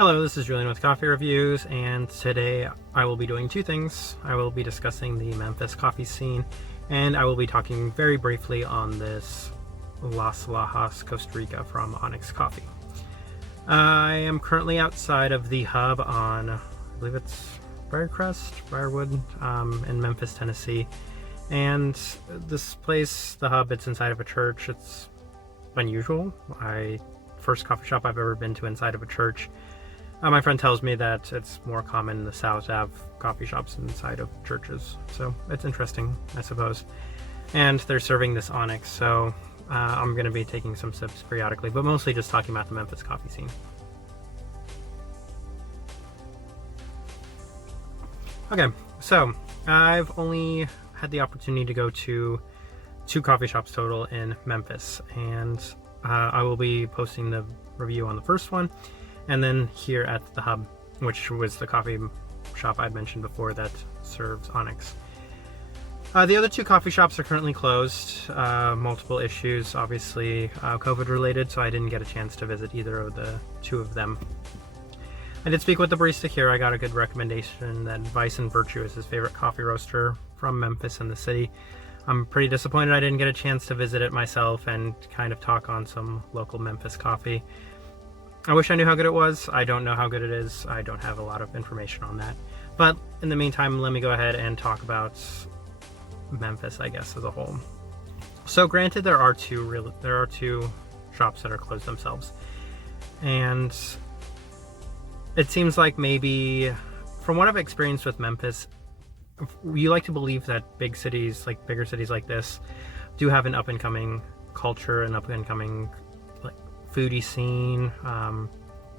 Hello, this is Julian with Coffee Reviews, and today I will be doing two things. I will be discussing the Memphis coffee scene, and I will be talking very briefly on this Las Lajas Costa Rica from Onyx Coffee. I am currently outside of the hub on, I believe it's Briarwood in Memphis, Tennessee. And this place, the hub, it's inside of a church. It's unusual. First coffee shop I've ever been to inside of a church. My friend tells me that it's more common in the South to have coffee shops inside of churches, so it's interesting, I suppose. And they're serving this Onyx, so I'm going to be taking some sips periodically, but mostly just talking about the Memphis coffee scene. Okay, so I've only had the opportunity to go to 2 coffee shops total in Memphis, and I will be posting the review on the first one, and then here at the hub, which was the coffee shop I'd mentioned before that serves Onyx. The other 2 coffee shops are currently closed. Multiple issues, obviously COVID related, so I didn't get a chance to visit either of the 2 of them. I did speak with the barista here. I got a good recommendation that Vice and Virtue is his favorite coffee roaster from Memphis in the city. I'm pretty disappointed I didn't get a chance to visit it myself and kind of talk on some local Memphis coffee. I wish I knew how good it was. I don't know how good it is. I don't have a lot of information on that. But in the meantime, let me go ahead and talk about Memphis, I guess, as a whole. So granted, there are two shops that are closed themselves. And it seems like maybe, from what I've experienced with Memphis, you like to believe that bigger cities like this do have an up-and-coming culture, an up-and-coming foodie scene,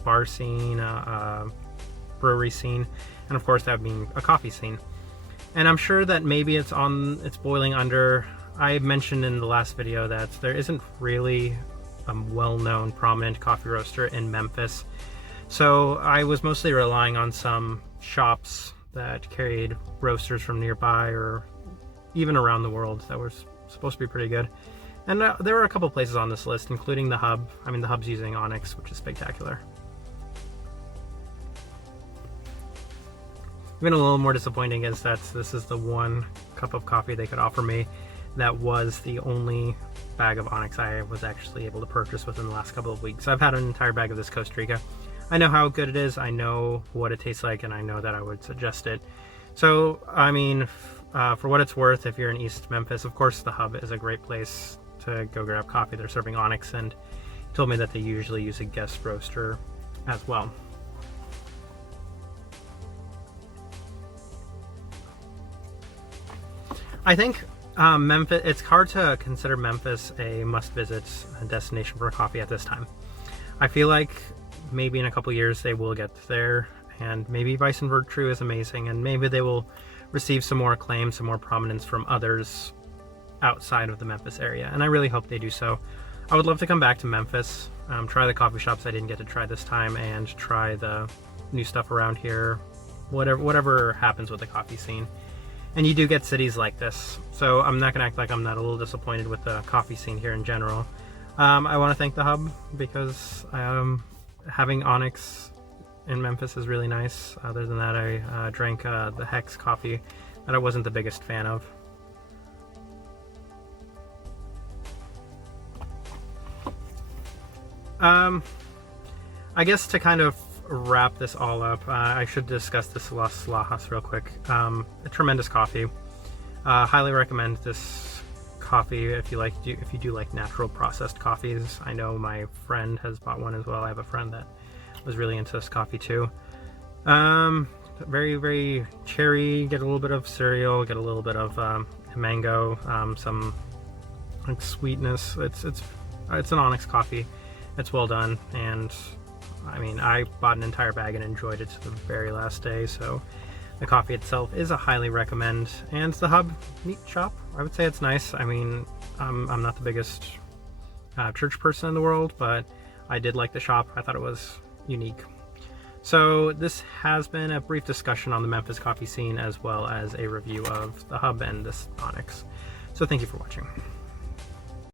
bar scene, brewery scene, and of course that being a coffee scene. And I'm sure that maybe it's boiling under. I mentioned in the last video that there isn't really a well-known prominent coffee roaster in Memphis, so I was mostly relying on some shops that carried roasters from nearby or even around the world that were supposed to be pretty good. And there were a couple places on this list, including the hub. I mean, the hub's using Onyx, which is spectacular. Even a little more disappointing is that this is the one cup of coffee they could offer me that was the only bag of Onyx I was actually able to purchase within the last couple of weeks. I've had an entire bag of this Costa Rica. I know how good it is, I know what it tastes like, and I know that I would suggest it. So, I mean, for what it's worth, if you're in East Memphis, of course the hub is a great place to go grab coffee. They're serving Onyx, and he told me that they usually use a guest roaster as well. I think Memphis, it's hard to consider Memphis a must-visit destination for coffee at this time. I feel like maybe in a couple years they will get there, and maybe Vice and Virtue is amazing, and maybe they will receive some more acclaim, some more prominence from others outside of the Memphis area, and I really hope they do so. I would love to come back to Memphis, try the coffee shops I didn't get to try this time, and try the new stuff around here, whatever happens with the coffee scene. And you do get cities like this, so I'm not gonna act like I'm not a little disappointed with the coffee scene here in general. I want to thank the hub because having Onyx in Memphis is really nice. Other than that, I drank the Hex coffee that I wasn't the biggest fan of. I guess to kind of wrap this all up, I should discuss this Las Lajas real quick. A tremendous coffee. Highly recommend this coffee if you do like natural processed coffees. I know my friend has bought one as well. I have a friend that was really into this coffee too. Very, very cherry. Get a little bit of cereal. Get a little bit of mango. Some like sweetness. It's an Onyx coffee. It's well done, and I mean, I bought an entire bag and enjoyed it to the very last day, so the coffee itself is a highly recommend. And the hub, neat shop. I would say it's nice. I mean, I'm not the biggest church person in the world, but I did like the shop. I thought it was unique. So this has been a brief discussion on the Memphis coffee scene, as well as a review of the hub and this Onyx. So thank you for watching.